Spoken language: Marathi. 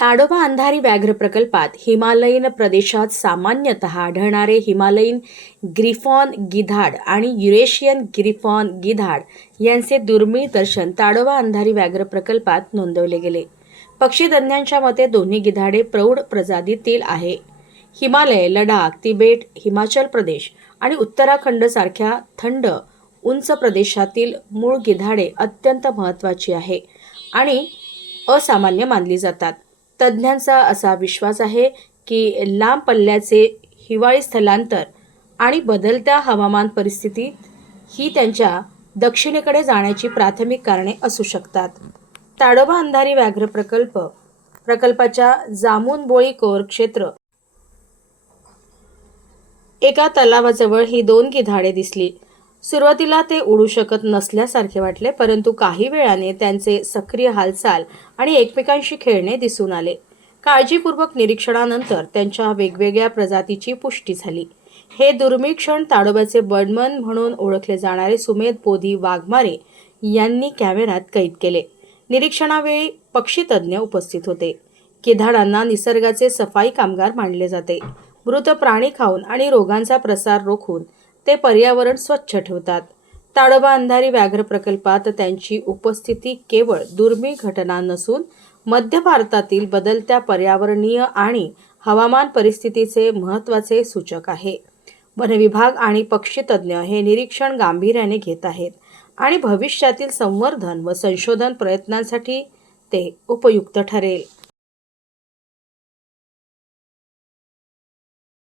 ताडोबा अंधारी व्याघ्र प्रकल्पात हिमालयीन प्रदेशात सामान्यतः आढळणारे हिमालयीन ग्रिफॉन गिधाड आणि युरेशियन ग्रिफॉन गिधाड यांचे दुर्मिळ दर्शन ताडोबा अंधारी व्याघ्र प्रकल्पात नोंदवले गेले. पक्षीतज्ञांच्या मते दोन्ही गिधाडे प्रौढ प्रजातीतील आहे. हिमालय लडाख तिबेट हिमाचल प्रदेश आणि उत्तराखंड सारख्या थंड उंच प्रदेशातील मूळ गिधाडे अत्यंत महत्त्वाची आहे आणि असामान्य मानली जातात. तज्ज्ञांचा असा विश्वास आहे की लांब पल्ल्याचे हिवाळी स्थलांतर आणि बदलत्या हवामान परिस्थितीत ही त्यांच्या दक्षिणेकडे जाण्याची प्राथमिक कारणे असू शकतात. ताडोबा अंधारी व्याघ्र प्रकल्प प्रकल्पाच्या जामूनबोळी कोर क्षेत्र एका तलावाजवळ ही दोन गिधाडे दिसली. सुरुवातीला ते उडू शकत नसल्यासारखे वाटले परंतु काही वेळाने त्यांचे सक्रिय हालचाल आणि एकमेकांशी खेळणे दिसून आले. काळजीपूर्वक निरीक्षणानंतर त्यांच्या वेगवेगळ्या प्रजातीची पुष्टी झाली. हे दुर्मिळ क्षण ताडोब्याचे बर्डमन म्हणून ओळखले जाणारे सुमेध बोधी वाघमारे यांनी कॅमेऱ्यात कैद केले. निरीक्षणावेळी पक्षीतज्ञ उपस्थित होते. किधाडांना निसर्गाचे सफाई कामगार मानले जाते. मृत प्राणी खाऊन आणि रोगांचा प्रसार रोखून ते पर्यावरण स्वच्छ ठेवतात. ताडोबा अंधारी व्याघ्र प्रकल्पात त्यांची उपस्थिती केवळ दुर्मिळ घटना नसून मध्य भारतातील बदलत्या पर्यावरणीय आणि हवामान परिस्थितीचे महत्त्वाचे सूचक आहे. वनविभाग आणि पक्षीतज्ञ हे निरीक्षण गांभीर्याने घेत आहेत आणि भविष्यातील संवर्धन व संशोधन प्रयत्नांसाठी ते उपयुक्त ठरेल.